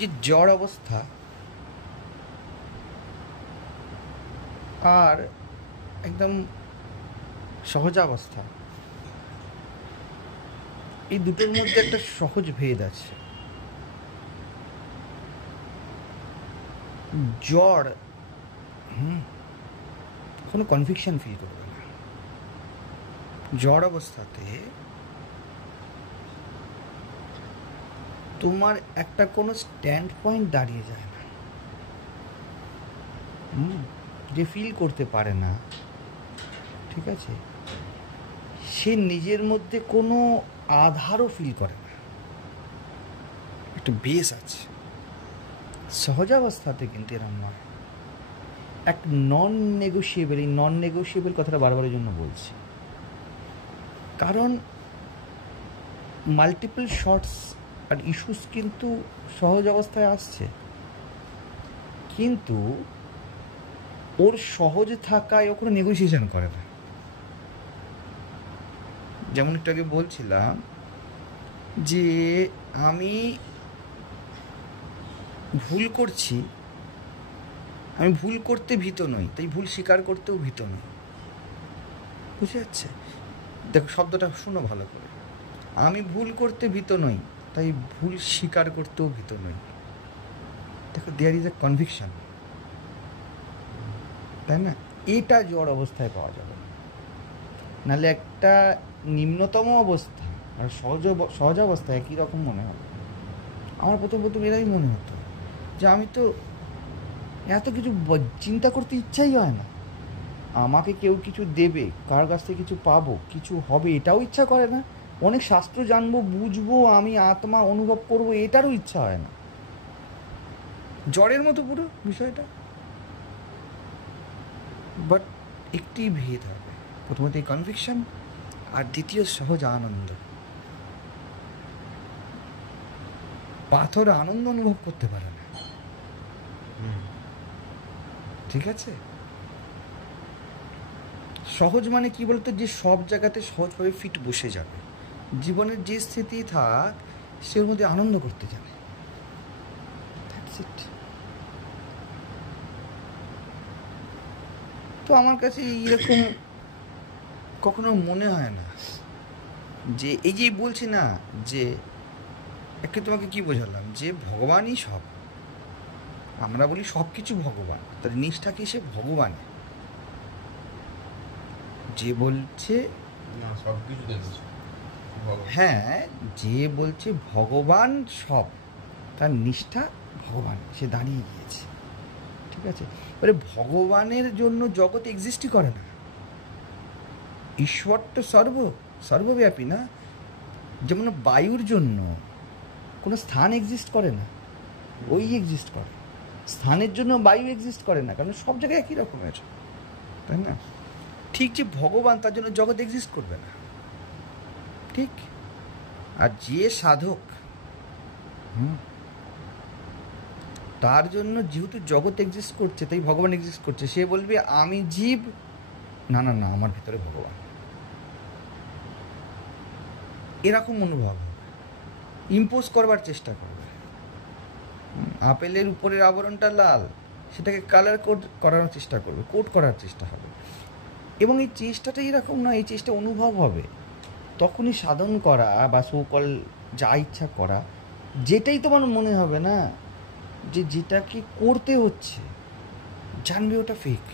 যে জড় অবস্থা আর একদম সহজাবস্থা, এই দুটোর মধ্যে একটা সহজ ভেদ আছে। জড় কোনো কনভিকশন ফিল করবে না। জড় অবস্থাতে তোমার একটা কোনো স্ট্যান্ড পয়েন্ট দাঁড়িয়ে যায় না। যে ফিল করতে পারে না, ঠিক আছে, সে নিজের মধ্যে কোনো আধারও ফিল করে না, একটা বেস আছে। সহজাবস্থাতে কিন্তু এরম নয়, এক নন নেগোশিয়েবল। এই নন নেগোশিয়েবল কথাটা বারবারের জন্য বলছি, কারণ মাল্টিপল শর্টস আর ইস্যুস কিন্তু সহজ অবস্থায় আসছে, কিন্তু ওর সহজ থাকায় ও কোনো নেগোসিয়েশন করে না। যেমন একটু আগে বলছিলাম যে আমি ভুল করছি, আমি ভুল করতে ভীত নই, তাই ভুল স্বীকার করতেও ভীত নই। বুঝে যাচ্ছে? দেখো শব্দটা শুনো ভালো করে। আমি ভুল করতে ভীত নই, তাই ভুল স্বীকার করতেও ভীত নই। দেখো, দেয়ার ইজ এ কনভিকশন, তাই না? এটা জড় অবস্থায় পাওয়া যাবে না। নাহলে একটা নিম্নতম অবস্থা আর সহজ অবস্থা একই রকম মনে হবে। আমার প্রথম এরাই মনে হতো যে আমি তো এত কিছু চিন্তা করতে ইচ্ছাই হয় না, আমাকে কেউ কিছু দেবে, কার কাছ থেকে কিছু পাবো, কিছু হবে, এটাও ইচ্ছা করে না। অনেক শাস্ত্র জানবো, বুঝবো, আমি আত্মা অনুভব করবো, এটারও ইচ্ছা হয় না। জ্বরের মতো পুরো বিষয়টা। বাট একটি ভেদ হবে, প্রথমত এই কনভিকশন, আর দ্বিতীয় সহজ আনন্দ। পাথর আনন্দ অনুভব করতে পারে না, ঠিক আছে? সহজ মানে কি বলতো, যে সব জায়গাতে সহজভাবে ফিট বসে যাবে, জীবনের যে স্থিতি থাক সের মধ্যে আনন্দ করতে যাবে। তো আমার কাছে এইরকম কখনো মনে হয় না যে, এই যে বলছি না যে একটু তোমাকে কি বোঝালাম, যে ভগবানই সব। আমরা বলি সব কিছু ভগবান, তার নিষ্ঠা কি? সে ভগবান। যে বলছে হ্যাঁ, যে বলছে ভগবান সব, তার নিষ্ঠা ভগবান, সে দাঁড়িয়ে গিয়েছে, ঠিক আছে? এবারে ভগবানের জন্য জগৎ এক্সিস্টই করে না। ঈশ্বর তো সর্বব্যাপী না। যেমন বায়ুর জন্য কোনো স্থান এক্সিস্ট করে না, ওই এক্সিস্ট করে। স্থানের জন্য বায়ু এক্সিস্ট করে না, কারণ সব জায়গায় একই রকমের, তাই না? ঠিক যে ভগবান, তার জন্য জগৎ এক্সিস্ট করবে না, ঠিক? আর যে সাধক, তার জন্য যেহেতু জগৎ এক্সিস্ট করছে, তাই ভগবান এক্সিস্ট করছে, সে বলবে আমি জীব, না না না, আমার ভিতরে ভগবান। এরকম অনুভব হবে, ইম্পোজ করবার চেষ্টা করবে। আপেলের উপরের আবরণটা লাল, সেটাকে কালার কোড করানোর চেষ্টা করবে, কোড করার চেষ্টা হবে। এবং এই চেষ্টাটা এরকম না, এই চেষ্টা অনুভব হবে তখনই সাধন করা বা সকল যা ইচ্ছা করা, যেটাই তোমার মনে হবে না যে যেটাকে করতে হচ্ছে, জানবে ওটা ফেক,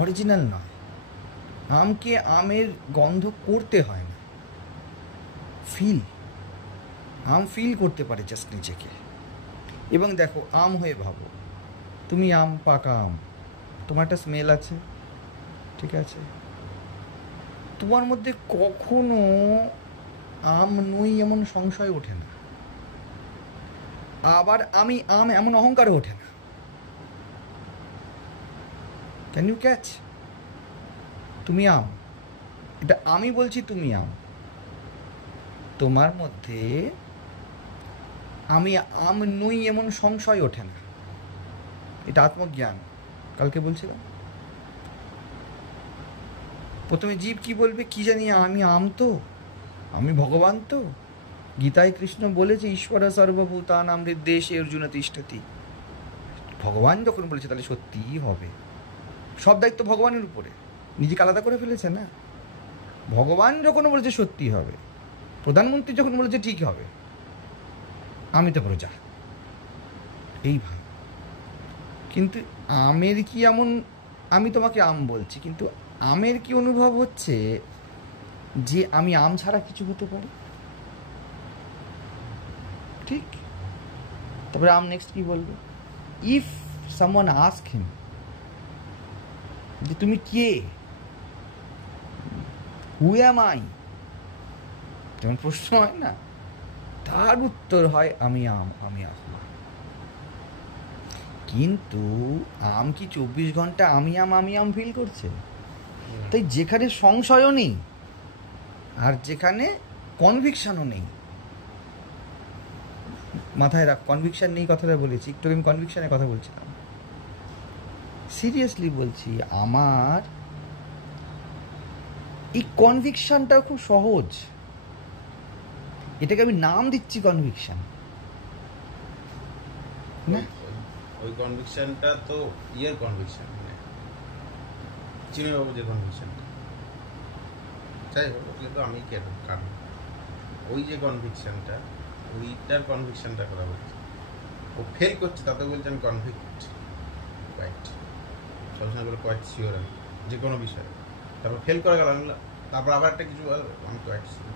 অরিজিনাল নয়। আমকে আমের গন্ধ করতে হয় না, আম ফিল করতে পারে জাস্ট নিজেকে। এবং দেখো, আম হয়ে ভাবো, তুমি আম, পাকা আম, তোমার একটা স্মেল আছে, ঠিক আছে? তোমার মধ্যে কখনো আম নই এমন সংশয় ওঠে না, আবার আমি আম এমন অহংকারও ওঠে না। Can you catch? তুমি আম, এটা আমি বলছি, তুমি আম। তোমার মধ্যে আমি আম নই এমন সংশয় ওঠে না, এটা আত্মজ্ঞান। কালকে বলছিলাম, প্রথমে জীব কি বলবে, কি জানি, আমি আম তো, আমি ভগবান তো, গীতায় কৃষ্ণ বলেছে ঈশ্বর সর্বভূতানাং হৃদ্দেশে অর্জুন তিষ্ঠতি। ভগবান যখন বলেছে তাহলে সত্যিই হবে। সব দায়িত্ব ভগবানের উপরে, নিজেকে আলাদা করে ফেলেছে না। ভগবান যখন বলেছে সত্যি হবে, প্রধানমন্ত্রী যখন বলেছে ঠিক হবে, আমি তো প্রজা, এই ভাব। কিন্তু আমের কি এমন, আমি তোমাকে আম বলছি, কিন্তু আমের কি অনুভব হচ্ছে যে আমি আম ছাড়া কিছু হতে পারি? ঠিক। তারপরে আম নেক্সট কি বলবে? ইফ সামওয়ান আস্ক হিম যে তুমি কে, হু অ্যাম আই, যেমন প্রশ্ন হয় না, তার উত্তর হয় আমি আম, আমি আম। কিন্তু আম কি 24 ঘন্টা আমি আম ফিল করছে? তাই যেখানে সংশয়ও নেই আর যেখানে কনভিকশনও নেই, মাথায় রাখ, কনভিকশন নেই কথাটা বলেছি একটু, আমি কনভিকশনের কথা বলছিলাম, সিরিয়াসলি বলছি। আমার এই কনভিকশনটা খুব সহজ, এটাকে আমি নাম দিচ্ছি কনভিকশন না। ওই কনভিকশনটা তো ইয়ের কনভিকশন, মানে চিনিবাবু যে কনভিকশনটা, যাই হোক ওগুলো তো আমি কেন, কারণ ওই যে কনভিকশনটা, ওইটার কনভিকশনটা করা হচ্ছে। ও ফেল করছে তাতে বলছে আমি কনভিক্ট, রাইট, সবসময় বলে কোয়াইট শিওর আমি যে কোনো বিষয়ে, তারপর ফেল করে গেল, তারপর আবার একটা কিছু আমি কোয়াইট শিওর।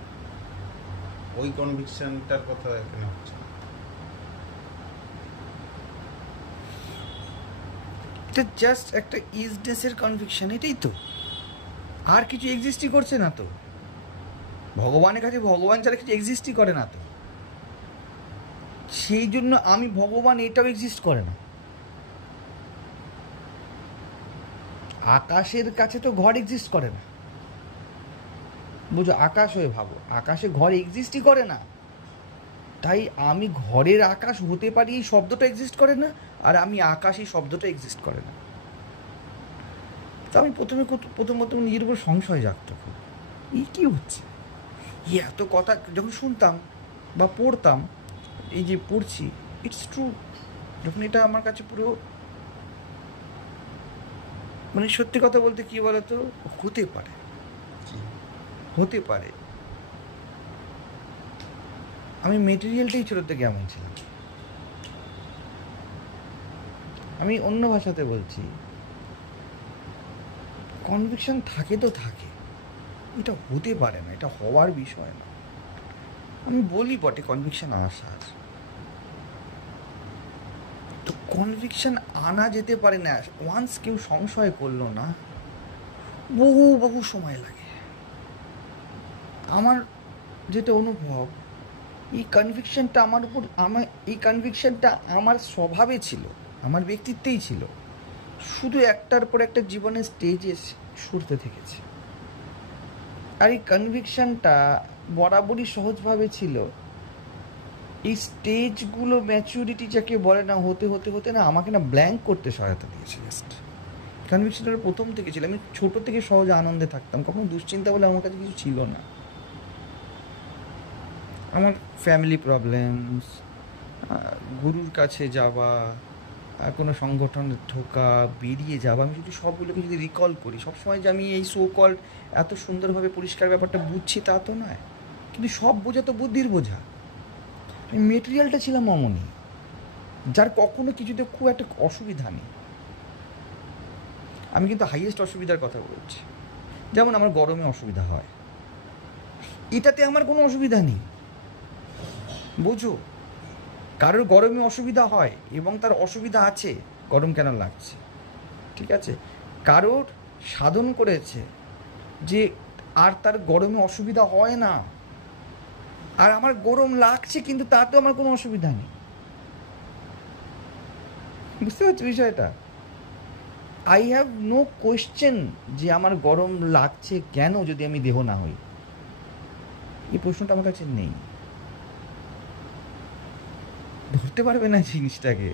ওই কনভিকশনটার কথা এখানে হচ্ছে। এটা জাস্ট একটা ইজনেসের কনভিকশন, এটাই তো, আর কিছু এক্সিস্টই করছে না তো। ভগবানের কাছে ভগবান ছাড়া কিছু এক্সিস্টই করে না তো, সেই জন্য আমি ভগবান এটাও এক্সিস্ট করে না। আকাশের কাছে তো ঘর এক্সিস্ট করে না, বুঝো, আকাশ হয়ে ভাবো, আকাশে ঘর এক্সিস্টই করে না। তাই আমি ঘরের আকাশ হতে পারি এই শব্দটা এক্সিস্ট করে না, আর আমি আকাশ এই শব্দটা এক্সিস্ট করে না। তো আমি প্রথমত নিজের উপর সংশয় জাগত, এই কী হচ্ছে, এই এত কথা যখন শুনতাম বা পড়তাম, এই যে পড়ছি, ইটস ট্রু, যখন এটা আমার কাছে পুরো মানে সত্যি কথা বলতে কি বলতো, হতে পারে, হতে পারে। আমি মেটেরিয়ালটাই ছোটোর থেকে এমন ছিলাম। আমি অন্য ভাষাতে বলছি, কনভিকশন থাকে তো থাকে, এটা হতে পারে না, এটা হওয়ার বিষয় না। আমি বলি বটে কনভিকশন আসার, তো কনভিকশন আনা যেতে পারে না। ওয়ান্স কেউ সংশয় করলো না, বহু সময় লাগে। আমার যেটা অনুভব, এই কনভিকশনটা এই কনভিকশনটা আমার স্বভাবে ছিল, আমার ব্যক্তিত্বেই ছিল, শুধু একটার পর একটা জীবনের স্টেজে সরতে থেকেছে। আর এই কনভিকশনটা বরাবরই সহজভাবে ছিল। এই স্টেজগুলো ম্যাচুরিটি যাকে বলে না, হতে হতে হতে না আমাকে না ব্ল্যাঙ্ক করতে সহায়তা দিয়েছে। জাস্ট কনভিকশনটা প্রথম থেকে ছিল। আমি ছোটো থেকে সহজে আনন্দে থাকতাম, কখনো দুশ্চিন্তা বলে আমার কাছে কিছু ছিল না। আমার ফ্যামিলি প্রবলেমস, গুরুর কাছে যাওয়া, কোনো সংগঠনে ঢোকা, বেরিয়ে যাওয়া, আমি যদি সবগুলোকে যদি রিকল করি, সবসময় যে আমি এই সো কল এত সুন্দরভাবে পরিষ্কার ব্যাপারটা বুঝছি তা তো নয়, কিন্তু সব বোঝা তো বুদ্ধির বোঝা। আমি মেটেরিয়ালটা ছিলাম অমনি, যার কখনো কিছুতে খুব একটা অসুবিধা নেই। আমি কিন্তু হাইয়েস্ট অসুবিধার কথা বলছি, যেমন আমার গরমে অসুবিধা হয়, এটাতে আমার কোনো অসুবিধা নেই, বোঝো। কারোর গরমে অসুবিধা হয় এবং তার অসুবিধা আছে, গরম কেন লাগছে, ঠিক আছে। কারোর সাধন করেছে যে আর তার গরমে অসুবিধা হয় না, আর আমার গরম লাগছে কিন্তু তাতেও আমার কোনো অসুবিধা নেই। বুঝতে পারছো বিষয়টা? আই হ্যাভ নো কোয়েশ্চেন যে আমার গরম লাগছে কেন যদি আমি দেহ না হই, এই প্রশ্নটা আমার কাছে নেই। ধরতে পারবে না জিনিসটাকে,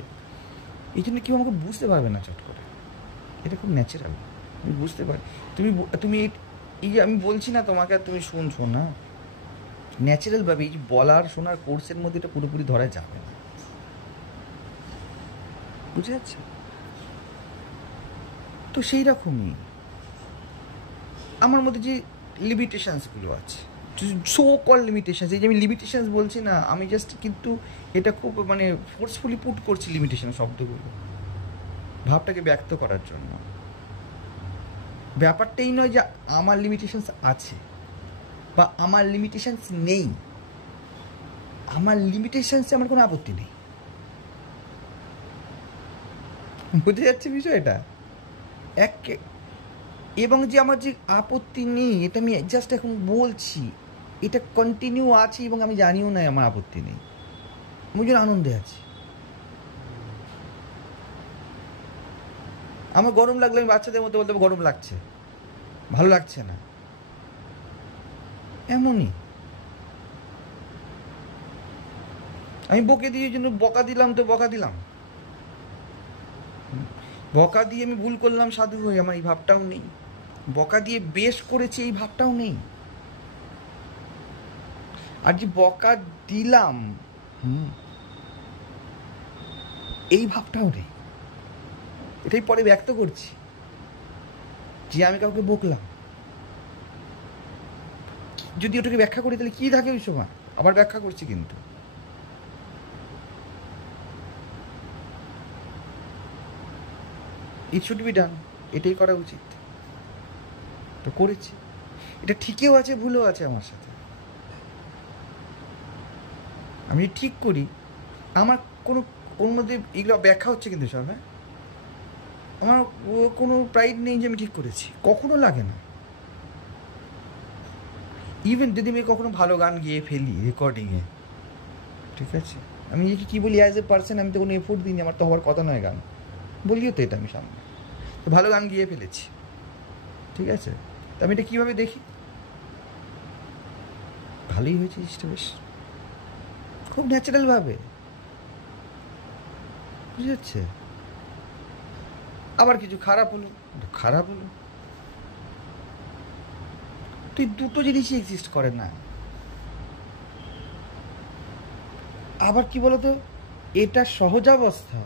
এই জন্য কেউ আমাকে বুঝতে পারবে না চট করে। এটা খুব ন্যাচারাল, আমি বুঝতে পারি। তুমি এই যে আমি বলছি না তোমাকে, আর তুমি শুনছো না, ন্যাচারালভাবে এই বলার শোনার কোর্সের মধ্যে এটা পুরোপুরি ধরা যাবে না, বুঝে যাচ্ছে? তো সেই রকমই আমার মধ্যে যে লিমিটেশানসগুলো আছে, সো কল লিমিটেশানস, এই যে আমি লিমিটেশানস বলছি না, আমি জাস্ট কিন্তু এটা খুব মানে ফোর্সফুলি পুট করছি লিমিটেশন শব্দগুলো ভাবটাকে ব্যক্ত করার জন্য। ব্যাপারটাই নয় যে আমার লিমিটেশানস আছে বা আমার লিমিটেশানস নেই, আমার লিমিটেশানসে আমার কোনো আপত্তি নেই, বুঝে যাচ্ছে বিষয়টা? এবং যে আমার যে আপত্তি নেই এটা আমি জাস্ট এখন বলছি, এটা কন্টিনিউ আছে এবং আমি জানিও না আমার আপত্তি নেই, আমি যেন আনন্দে আছি। আমার গরম লাগলে আমি বাচ্চাদের মধ্যে বলতে গরম লাগছে, ভালো লাগছে না, এমনই। আমি বকে দিয়ে জন্য বকা দিলাম, তো বকা দিলাম, বকা দিয়ে আমি ভুল করলাম সাধু হয়ে, আমার এই ভাবটাও নেই। বকা দিয়ে বেশ করেছি এই ভাবটাও নেই। আর যে বকা দিলাম এই ভাবটাও নেই, এটাই পরে ব্যক্ত করছি যে আমি কাউকে বকলাম। যদি ওটাকে ব্যাখ্যা করি তাহলে কি থাকে ওই সময়, আবার ব্যাখ্যা করছি, কিন্তু ইট শুড বি ডান, এটাই করা উচিত, তো করেছি। এটা ঠিকও আছে ভুলও আছে আমার সাথে। আমি ঠিক করি, আমার কোনো ওর মধ্যে এগুলো ব্যাখ্যা হচ্ছে কিন্তু সব, হ্যাঁ, আমার কোনো প্রাইড নেই যে আমি ঠিক করেছি, কখনো লাগে না। ইভেন যদি আমি কখনো ভালো গান গেয়ে ফেলি রেকর্ডিংয়ে, ঠিক আছে, আমি নিজেকে কী বলি অ্যাজ এ পার্সন, আমি তো কোনো এফোর্ট দিইনি, আমার তো হওয়ার কথা নয় গান, বলিও তো এটা আমি সামনে, তো ভালো গান গিয়ে ফেলেছি, ঠিক আছে, তো আমি এটা কীভাবে দেখি, ভালোই হয়েছে জিনিসটা, বেশ খুব ন্যাচারালভাবে, বুঝে যাচ্ছে? আবার কিছু খারাপ হলো, খারাপ হলো, তুই দুটো জিনিসই এক্সিস্ট করে না। আবার কি বলতো, এটা সহজাবস্থা,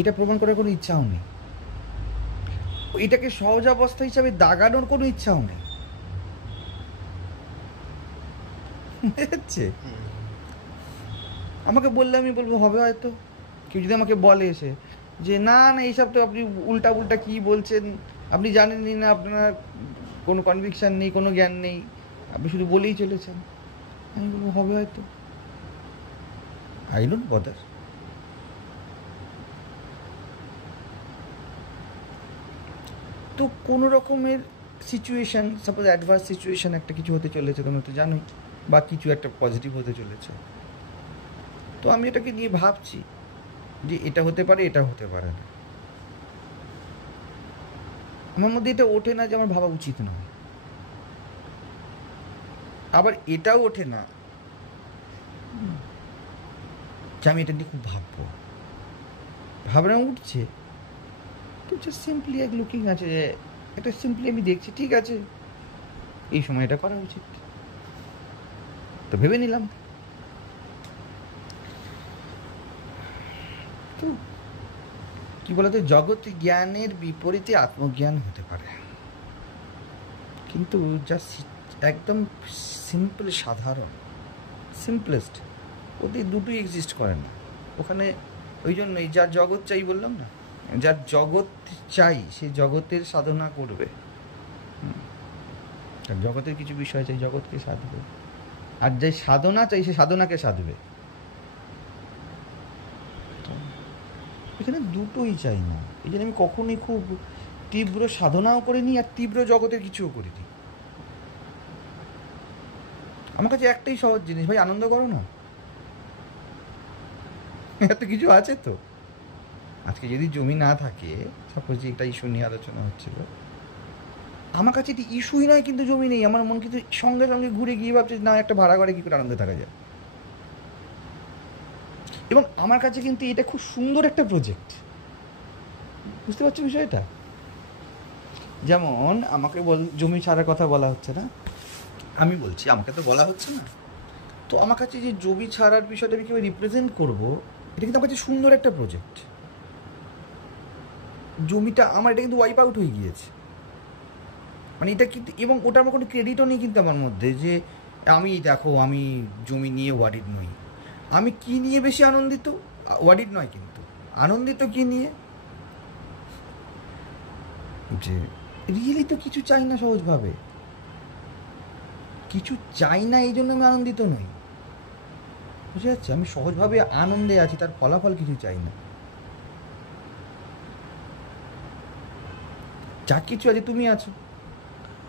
এটা প্রমাণ করার কোনো ইচ্ছাও নেই, এটাকে সহজাবস্থা হিসাবে দাগানোর কোনো ইচ্ছাও নেই, বুঝছে? আমাকে বললে আমি বলবো হবে হয়তো, কেউ যদি আমাকে বলে এসে যে না না এইসব তো আপনি উল্টা উল্টা কী বলছেন, আপনি জানেনই না, আপনার কোনো কনভিকশান নেই, কোনো জ্ঞান নেই, আপনি শুধু বলেই চলেছেন, আমি বলবো হবে হয়তো, আই ডোন্ট বদার। তো কোনো রকমের সিচুয়েশান, সাপোজ অ্যাডভার্স সিচুয়েশান একটা কিছু হতে চলেছে, তোমরা তো জানোই, বা কিছু একটা পজিটিভ হতে চলেছে, তো আমি এটাকে নিয়ে ভাবছি যে এটা হতে পারে, এটা হতে পারে না, আমার মধ্যে এটা ওঠে না যে আমার ভাবা উচিত নয়, আবার এটাও ওঠে না যে আমি এটা নিয়ে খুব ভাববো, ভাবনা উঠছে তো জাস্ট সিম্পলি এক লুকিং আছে, যে এটা সিম্পলি আমি দেখছি, ঠিক আছে এই সময় এটা করা উচিত, তো ভেবে নিলাম। তো কি বলতো, জগৎ জ্ঞানের বিপরীতে আত্মজ্ঞান হতে পারে, কিন্তু যা একদম সিম্পল, সাধারণ, সিম্পলেস্ট, ওদের দুটোই এক্সিস্ট করে না ওখানে। ওই জন্যই যার জগৎ চাই বললাম না, যার জগৎ চাই সে জগতের সাধনা করবে, জগতের কিছু বিষয় চাই, জগৎকে সাধবে, আর যে সাধনা চাই সে সাধনাকে সাধবে, এখানে দুটোই চাই না। এই জন্য আমি কখনোই খুব তীব্র সাধনাও করিনি আর তীব্র জগতের কিছুও করিনি। আমার কাছে একটাই সহজ জিনিস, ভাই আনন্দ করো না, এত কিছু আছে তো। আজকে যদি জমি না থাকে, সাপোজ যে একটা ইস্যু নিয়ে আলোচনা হচ্ছিল, আমার কাছে এটি ইস্যুই নয় কিন্তু জমি নেই, আমার মন কিন্তু সঙ্গে সঙ্গে ঘুরে গিয়ে ভাবছে না একটা ভাড়া ঘরে কী করে আনন্দে থাকা যায়। এবং আমার কাছে কিন্তু এটা খুব সুন্দর একটা প্রজেক্ট, বুঝতে পারছো বিষয়টা? যেমন আমাকে জমি ছাড়ার কথা বলা হচ্ছে না, আমি বলছি, আমাকে তো বলা হচ্ছে না। তো আমার কাছে যে জমি ছাড়ার বিষয়টা আমি কীভাবে রিপ্রেজেন্ট করবো, এটা কিন্তু আমার কাছে সুন্দর একটা প্রজেক্ট। জমিটা আমার, এটা কিন্তু ওয়াইপ আউট হয়ে গিয়েছে, মানে এটা কিন্তু, এবং ওটা আমার কোনো ক্রেডিটও নেই কিন্তু আমার মধ্যে যে আমি দেখো আমি জমি নিয়ে ওয়ারিড নই। আমি কি নিয়ে বেশি আনন্দিত, ওয়ারিড নয় কিন্তু আনন্দিত কি নিয়ে, যে রিয়েলি তো কিছু চাই না, সহজভাবে কিছু চাই না, এই জন্য আমি আনন্দিত নই। বুঝে যাচ্ছে, আমি সহজভাবে আনন্দে আছি, তার ফলাফল কিছু চাই না। যা কিছু আছে, তুমি আছো,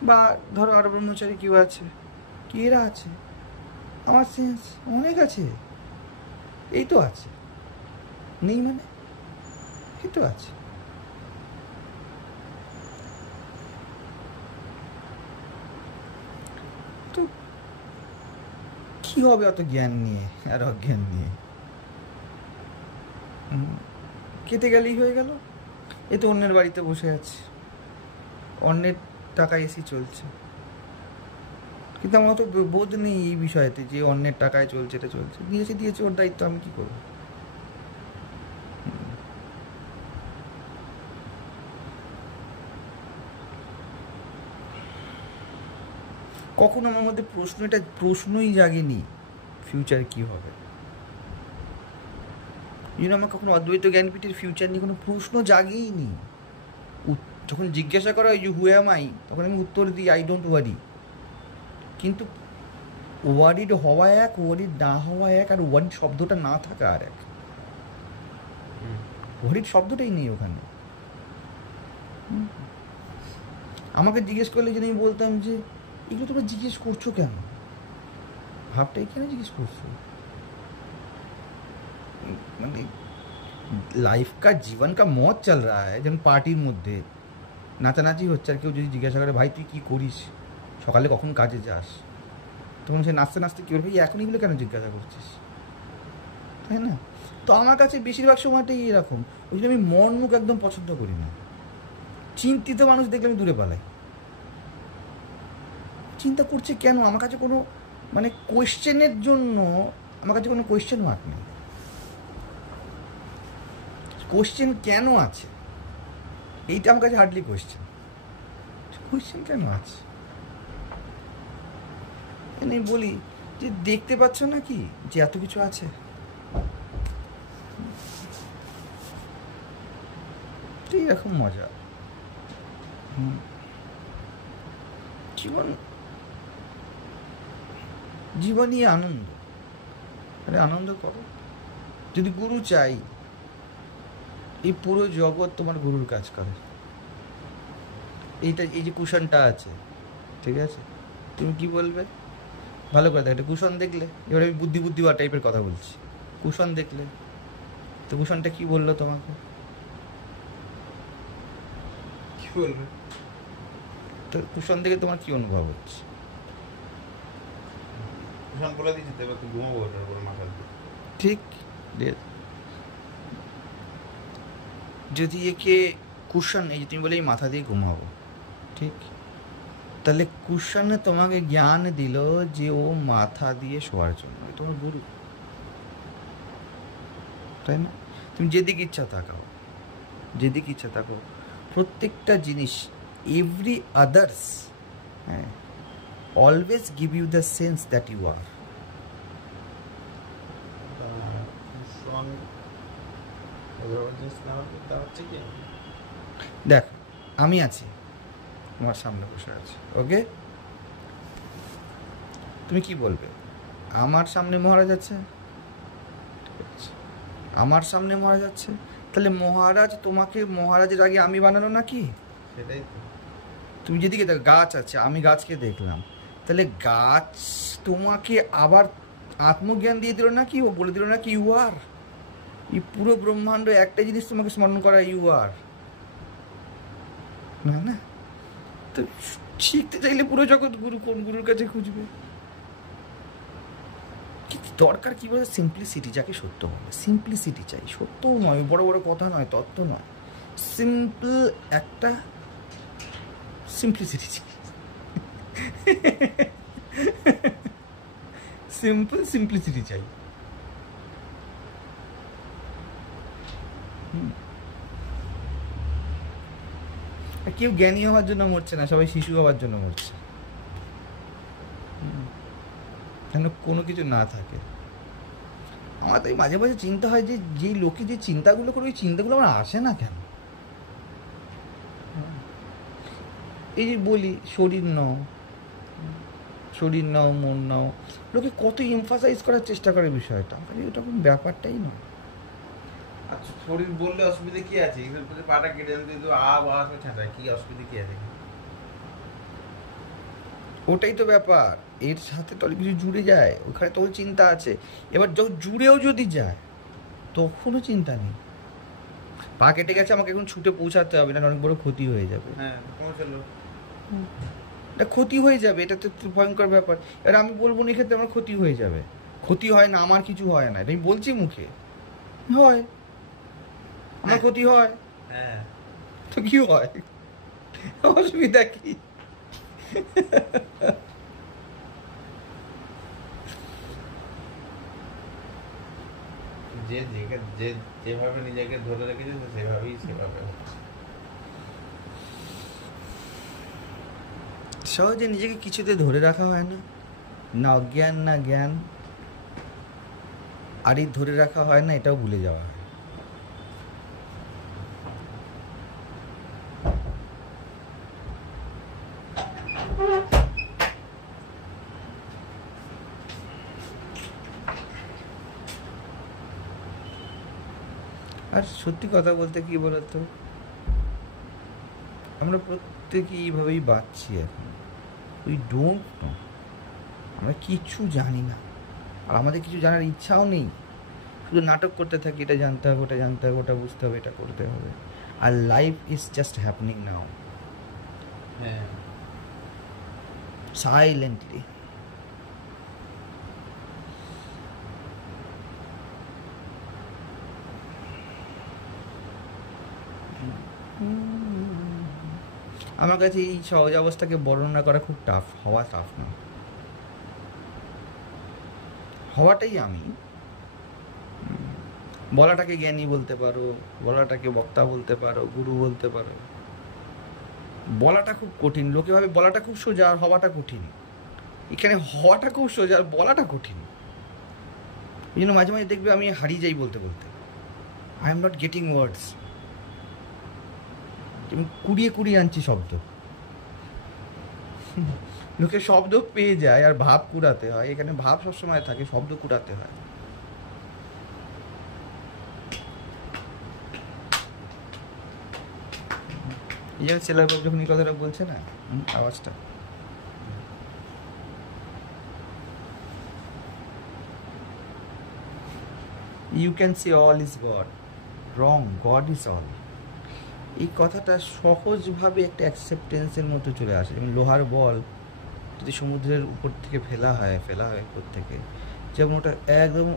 বা ধরো আরো ব্রহ্মচারী কেউ আছে, কি এরা আছে, আমার সেন্স অনেক আছে, এই তো আছে, নেই মানে এই তো আছে। তো কি হবে অত জ্ঞান নিয়ে আর অজ্ঞান নিয়ে, কেটে গেলেই হয়ে গেল। এ তো অন্যের বাড়িতে বসে আছে, অন্যের টাকা এসি চলছে, কিন্তু আমার তো বোধ নেই এই বিষয়তে যে অন্যের টাকায় চলছে, এটা চলছে, দিয়েছে ওর দায়িত্ব, আমি কি করবো। কখনো আমার মধ্যে প্রশ্নই জাগেনি ফিউচার কি হবে। আমার কখনো অদ্বৈত জ্ঞানপীঠের ফিউচার নিয়ে কোনো প্রশ্ন জাগেইনি। যখন জিজ্ঞাসা করা হয় যে হু অ্যাম আই, তখন আমি উত্তর দিই আই ডোন্ট ওয়ারি। কিন্তু ওয়ারিড হওয়া এক, ওয়ারিড না হওয়া এক, আর ওয়ারিড শব্দটা না থাকা আর এক। ওয়ারিড শব্দটাই নেই ওখানে। আমাকে জিজ্ঞেস করলে যদি আমি বলতাম যে এগুলো তোমরা জিজ্ঞেস করছো কেন, ভাবটা এখানে জিজ্ঞেস করছো, মানে লাইফ কা জীবন কা মত চল রা হ্যায়, যেমন পার্টির মধ্যে নাচানাচি হচ্ছে, আর কেউ যদি জিজ্ঞাসা করে ভাই তুই কী করিস, সকালে কখন কাজে যাস, তখন সে নাচতে নাচতে কী বলবে, এখন এগুলো কেন জিজ্ঞাসা করছিস, তাই না? তো আমার কাছে বেশিরভাগ সময়টাই এরকম। ওই জন্য আমি মন মুখ একদম পছন্দ করি না। চিন্তিত মানুষ দেখলে আমি দূরে পালাই। চিন্তা করছে কেন, আমার কাছে কোনো মানে কোয়েশ্চেনের জন্য আমার কাছে কোনো কোয়েশ্চেন মার্ক নেই। কোয়েশ্চেন কেন আছে এইটা আমার কাছে হার্ডলি কোয়েশ্চেন কেন আছে। আমি বলি যে দেখতে পাচ্ছ না কি যে এত কিছু আছে, এরকম মজা। জীবনই আনন্দ, আরে আনন্দ করো। যদি গুরু চাই, এই পুরো জগৎ তোমার গুরুর কাজ করে। এই যে কুশনটা আছে, ঠিক আছে, তুমি কি বলবে, ভালো করে দেখো, কুশন দেখলে, এবার আমি বুদ্ধি টাইপের কথা বলছি, কুশন দেখলে তো কুশনটা কি বললো তোমাকে, কি বলবে, তো কুশন দেখে তোমার কি অনুভব হচ্ছে? কুশন বলে দিয়েছে এবার তুই ঘুমাবো ওটার উপরে মাথা দিয়ে, ঠিক। যদি একে কুশন, এই যে তুমি বলে এই মাথা দিয়ে ঘুমাবো, ঠিক, তাহলে কুশনে তোমাকে জ্ঞান দিল যে ও মাথা দিয়ে শোয়ার জন্য, তোমার গুরু, তাই না? তুমি যেদিকে ইচ্ছা তাকাও, যেদিকে ইচ্ছা তাকাও, প্রত্যেকটা জিনিস, এভরি আদার্স, হ্যাঁ, always give you the sense that you are. দেখ আমি আছি, তোমার সামনে বসে আছি, ওকে, তুমি কি বলবে, আমার সামনে মহারাজ আছে, আমার সামনে মহারাজ আছে, তাহলে মহারাজ তোমাকে মহারাজের আগে আমি বানানো নাকি? সেটাই তো। তুমি যেদিকে দেখো গাছ আছে, আমি গাছকে দেখলাম, তাহলে গাছ তোমাকে আবার আত্মজ্ঞান দিয়ে দিল নাকি, ও বলে দিল নাকি ইউ আর। এই পুরো ব্রহ্মাণ্ড একটা জিনিস তোমাকে স্মরণ করা, ইউ আর, না না? তো শিখতে চাইলে পুরো জগৎ গুরু, কোন গুরুর কাছে খুঁজবে? দরকার কি বলে, সিম্পলিসিটি, যাকে সত্য বলে, সিম্পলিসিটি চাই। সত্যও নয়, বড় বড় কথা নয়, তত্ত্ব নয়, সিম্পল একটা সিম্পলিসিটি চাই। সিম্পলিসিটি চাই। কেউ জ্ঞানী হওয়ার জন্য মরছে না, সবাই শিশু হওয়ার জন্য মরছে, যেন কোনো কিছু না থাকে। আমার তাই মাঝে মাঝে চিন্তা হয় যে যেই লোকে যে চিন্তাগুলো করে ওই চিন্তাগুলো আমার আসে না কেন। এই যে বলি শরীর নাও, মন নাও, লোকে কত এমফাসাইজ করার চেষ্টা করে বিষয়টা, ওটা কোনো ব্যাপারটাই নয়। আচ্ছা, শরীর বললে অসুবিধা কি আছে? পাটা কেটে দিতে কি অসুবিধা কি আছে? ওটাই তো ব্যাপার, এর সাথে তো অনেক কিছু জুড়ে যায়, ওখানে তো চিন্তা আছে। এবার যখন জুড়েও যদি যায় তখনও চিন্তা নেই। পা কেটে গেছে, আমাকে এখন ছুটে পৌঁছাতে হবে, না অনেক বড় ক্ষতি হয়ে যাবে। হ্যাঁ, পৌঁছালো, এটা ক্ষতি হয়ে যাবে, এটা তো ভয়ঙ্কর ব্যাপার। এবার আমি বলবো না এক্ষেত্রে আমার ক্ষতি হয়ে যাবে, ক্ষতি হয় না, আমার কিছু হয় না, এটা আমি বলছি মুখে, হয় আমার ক্ষতি হয়, হ্যাঁ তো কি হয়, অসুবিধা কি? যেভাবে নিজেকে ধরে রেখেছে সেভাবে হচ্ছে। সহজে নিজেকে কিছুতে ধরে রাখা হয় না, না অজ্ঞান না জ্ঞান, আর এই ধরে রাখা হয় না, এটাও ভুলে যাওয়া হয়। আর সত্যি কথা বলতে কি বলতো, আমরা প্রত্যেকে এইভাবেই বাঁচছি এখন, উই ডোন্ট নো, আমরা কিচ্ছু জানি না, আর আমাদের কিছু জানার ইচ্ছাও নেই, শুধু নাটক করতে থাকি, এটা জানতে হবে, ওটা জানতে হবে, ওটা বুঝতে হবে, এটা করতে হবে, আর লাইফ ইজ জাস্ট হ্যাপনিং নাও, হ্যাঁ, সাইলেন্টলি। আমার কাছে এই সহজ অবস্থাকে বর্ণনা করা খুব টাফ, হওয়া টাফ না, হওয়াটাই আমি। বলাটাকে জ্ঞানী বলতে পারো, বলাটাকে বক্তা বলতে পারো, গুরু বলতে পারো, বলাটা খুব কঠিন। লোকে ভাবে বলাটা খুব সোজা আর হওয়াটা কঠিন, এখানে হওয়াটা খুব সোজা আর বলাটা কঠিন। এই জন্য মাঝে মাঝে দেখবে আমি হারিয়ে যাই বলতে বলতে, আই এম নট গেটিং ওয়ার্ডস, কুড়িয়ে আনছি শব্দ। লোকে শব্দ পেয়ে যায় আর ভাব কুড়াতে হয়, এখানে ভাব সবসময় থাকে, শব্দ কুড়াতে হয়। এই জন্য ছেলের বাবু যখন এই কথাটা বলছে না, আওয়াজটা, you can see all is God, wrong, God is all. এই কথাটা সহজভাবে একটা অ্যাকসেপ্টেন্সের মতো চলে আসে। যেমন লোহার বল যদি সমুদ্রের উপর থেকে ফেলা হয় উপর থেকে, যেমন ওটা একদম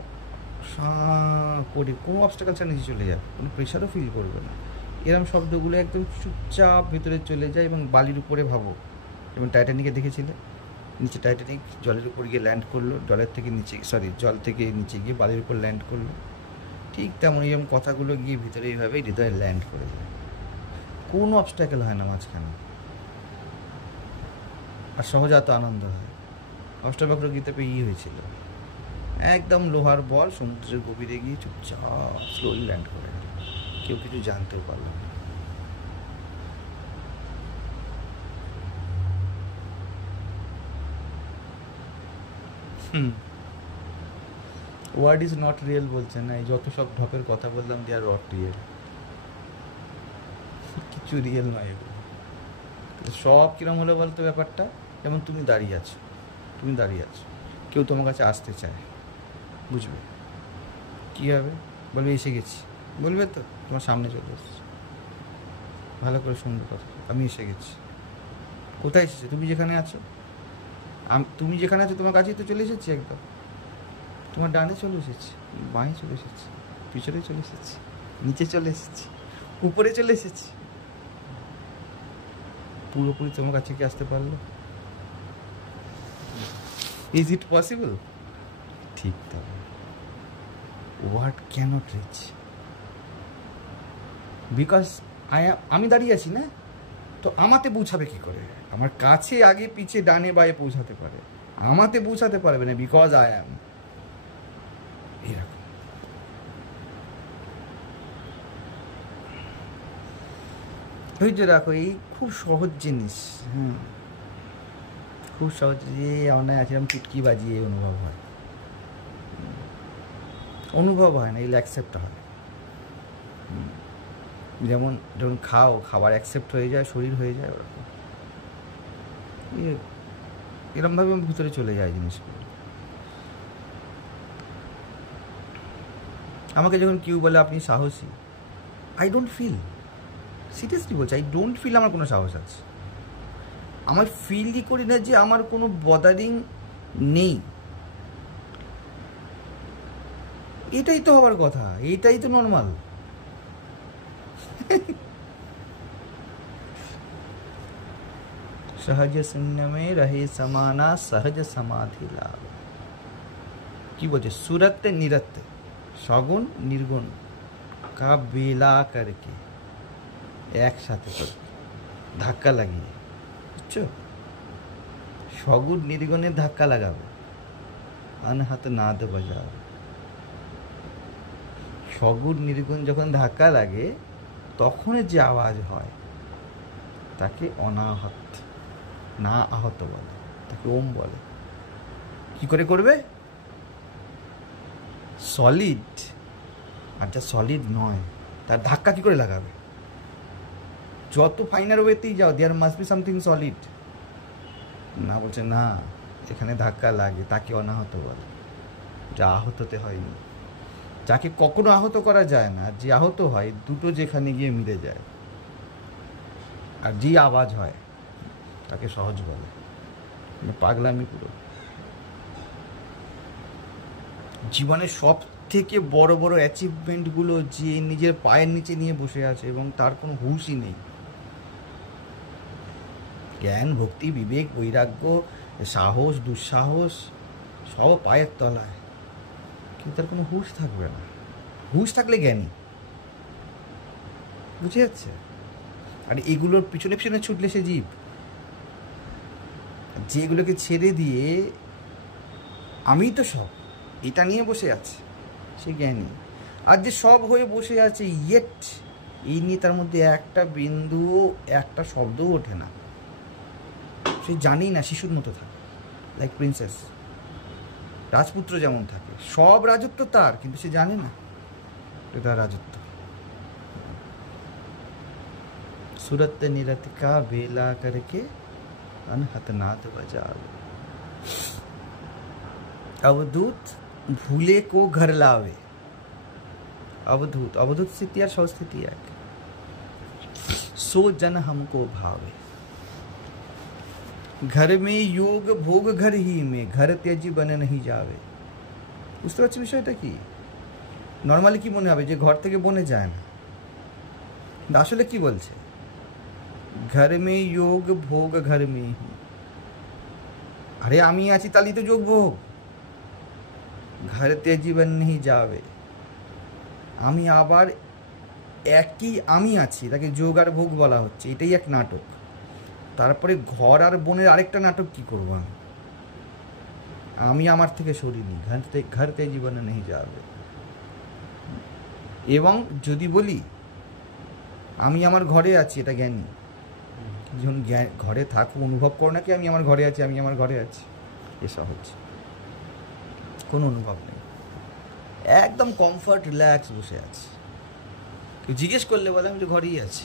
করে কোনো অবস্টাকেল ছাড়া নিচে চলে যায়, কোনো প্রেশারও ফিল করবে না। এরম শব্দগুলো একদম চুপচাপ ভেতরে চলে যায় এবং বালির উপরে ভাবো, যেমন টাইটানিকে দেখেছিলে, নিচে টাইটানিক জলের উপর গিয়ে ল্যান্ড করলো, জল থেকে নিচে গিয়ে বালির উপর ল্যান্ড করলো, ঠিক তেমন এরকম কথাগুলো গিয়ে ভিতরে এইভাবে হৃদয়ে ল্যান্ড করে যায়, কোনো অবস্টাকেল হয় না মাঝখানে, আর সহজাত আনন্দ হয়। অষ্টবক্র গীতাতে হয়েছিল, একদম লোহার বল সমুদ্রের গভীরে গিয়ে চুপচাপ স্লোলি ল্যান্ড করে গেল, কেউ কিছু জানতেও পারল না। ওয়ার্ড ইজ নট রিয়েল বলছে না, এই যত সব ঢপের কথা বললাম, দে আর নট রিয়েল, কিছু রিয়েল নয় এগুলো। সব কিরম হলো বলতো ব্যাপারটা, যেমন তুমি দাঁড়িয়ে আছো, কেউ তোমার কাছে আসতে চায়, বুঝবে কী হবে, বলবে এসে গেছি, বলবে তো, তোমার সামনে চলে এসেছি, ভালো করে শুনবে কথা, আমি এসে গেছি। কোথায় এসেছে? তুমি যেখানে আছো, তোমার কাছেই তো চলে এসেছি, একদম তোমার ডানে চলে এসেছি, বাঁয়ে চলে এসেছি, পিছনে চলে এসেছি, নিচে চলে এসেছি, উপরে চলে এসেছি, পুরোপুরি তোমার কাছে কি আসতে পারলো? Is it possible? ঠিক তবে ওয়ার্ড ক্যানট রিচ, বিকজ আমি দাঁড়িয়ে আছি না, তো আমাতে পৌঁছাবে কি করে? আমার কাছে আগে পিছে ডানে বায়ে পৌঁছাতে পারে, আমাতে পৌঁছাতে পারবে না, বিকজ আই অ্যাম। এরকম ধৈর্য রাখো, এই খুব সহজ জিনিস। খুব সহজ, যে অন্যায় আছে এরকম চুটকি বাজিয়ে অনুভব হয়, অনুভব হয় না, এগুলো অ্যাকসেপ্ট হয়। যেমন যখন খাও, খাবার অ্যাকসেপ্ট হয়ে যায়, শরীর হয়ে যায়, ওরকম এরমভাবে ভিতরে চলে যায় জিনিসগুলো। আমাকে যখন কেউ বলে আপনি সাহসী, আই ডোন্ট ফিল, সিরিয়াসলি বলছি, আই ডোন্ট ফিল আমার কোনো সাহস আছে। আমার ফিলই করি না যে আমার কোনো বদারিং নেই। এটাই তো হওয়ার কথা, এইটাই তো নর্মাল। সহজ শূন্য মে রহে সমানা সহজ সমাধি লাভ। কি বলছে? সুরত নিরত, সগুণ নির্গুণ কা বেলা করকে, একসাথে করে ধাক্কা লাগিয়ে, বুঝছো? সগুণ নির্গুণের ধাক্কা লাগাবে, আনহাত নাদ বাজাবে। সগুণ নির্গুণ যখন ধাক্কা লাগে তখন যে আওয়াজ হয় তাকে অনাহত, না আহত বলে, তাকে ওম বলে। কি করে করবে? সলিড আর যা সলিড নয় তার ধাক্কা কি করে লাগাবে? যত ফাইনার ওয়েতেই যাও, there must be something solid. না, বলছে না, এখানে ধাক্কা লাগে, তাকে অনাহত বলে, যা আহততে হয়নি। যাকে কখনো আহত করা যায় না, যে আহত হয়, দুটো যেখানে গিয়ে মিলে যায়, আর যে আওয়াজ হয় তাকে সহজ বলে। পাগলামি পুরো। জীবনের সব থেকে বড় বড় অ্যাচিভমেন্টগুলো যে নিজের পায়ের নিচে নিয়ে বসে আছে এবং তার কোনো হুঁশই নেই। জ্ঞান, ভক্তি, বিবেক, বৈরাগ্য, সাহস, দুঃসাহস সব পায়ের তলায়, কিন্তু তার কোনো হুঁশ থাকবে না। হুঁশ থাকলে জ্ঞানী, বুঝে যাচ্ছে? আর এগুলোর পিছনে পিছনে ছুটলে সে জীব। যেগুলোকে ছেড়ে দিয়ে আমি তো সব, এটা নিয়ে বসে আছে, সে জ্ঞানী। আর যে সব হয়ে বসে আছে, ইয়েট এই নিয়ে তার মধ্যে একটা বিন্দু, একটা শব্দও ওঠে না, সে জানেই না, শিশুর মতো থাকে, লাইক প্রিন্সেস, রাজপুত্র যেমন থাকে, সব রাজত্ব তার, কিন্তু সে জানে না এটা তার রাজত্ব। सूरत निरत का बेला करके अनहत नाद बजावे। अवधूत भूले को घर लावे। अवधूत, अवधूत स्थिति और स्वस्थिति है। सो जन हमको भावे। घर में योग भोग घर ही में, घर त्यजी बने नहीं जावे। বুঝতে পারছি বিষয়টা কি? নর্মালি কি মনে হবে যে ঘর থেকে বনে যায় না, আসলে কি বলছে? घर में योग भोग घर में ही। আরে আমি আছি তাহলেই তো যোগ ভোগ। ঘর তেজি বন नहीं যাবে। আমি আবার একই আমি আছি, তাকে যোগ আর ভোগ বলা হচ্ছে, এটাই এক নাটক। তারপরে ঘর আর বনের আরেকটা নাটক কি করব আমি আমার থেকে সরিনি, ঘর তেজি বন नहीं যাবে। এবং যদি বলি আমি আমার ঘরে আছি, এটা জ্ঞানী। যখন ঘরে থাকো, অনুভব করো নাকি আমি আমার ঘরে আছি, আমি আমার ঘরে আছি, এ সহজ, কোনো অনুভব নেই, একদম কমফর্ট, রিল্যাক্স বসে আছি। কেউ জিজ্ঞেস করলে বলে আমি তো ঘরেই আছি,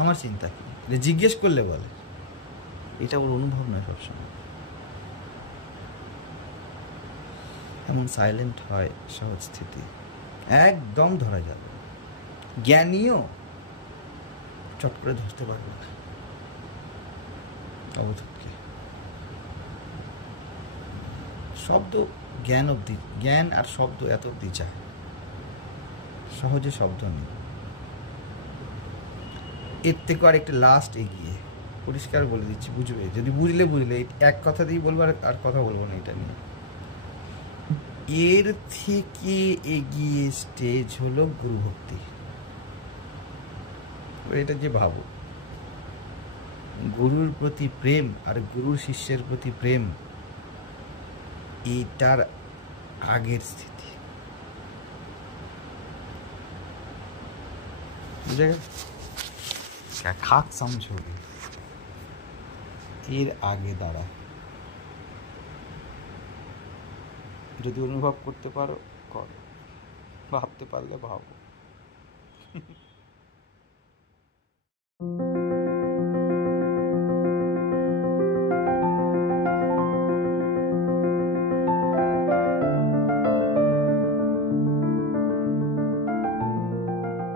আমার চিন্তা কি? জিজ্ঞেস করলে বলে, এটা ওর অনুভব নয় সবসময়। এমন সাইলেন্ট হয় সহজ স্থিতি, একদম ধরা যাবে। জ্ঞানীও চট করে ধরতে পারবে না অবধূতকে। শব্দ জ্ঞান অবধি, জ্ঞান আর শব্দ এত অবধি যায়, সহজে শব্দ নেই। এর থেকে আর একটা লাস্ট এগিয়ে পরিষ্কার বলে দিচ্ছি, বুঝবে, যদি বুঝলে এক কথাতেই বলবো, আর কথা বলবো না এটা নিয়ে। এর থেকে এগিয়ে স্টেজ হলো গুরু ভক্তি। এটা যে ভাবো, গুরুর প্রতি প্রেম আর গুরুর শিষ্যের প্রতি প্রেম, এটার আগের স্থিতি, বুঝে গেল? খাক সমঝোগে, এর আগে দাঁড়া। যদি অনুভব করতে পারো করো, ভাবতে পারলে ভাবো।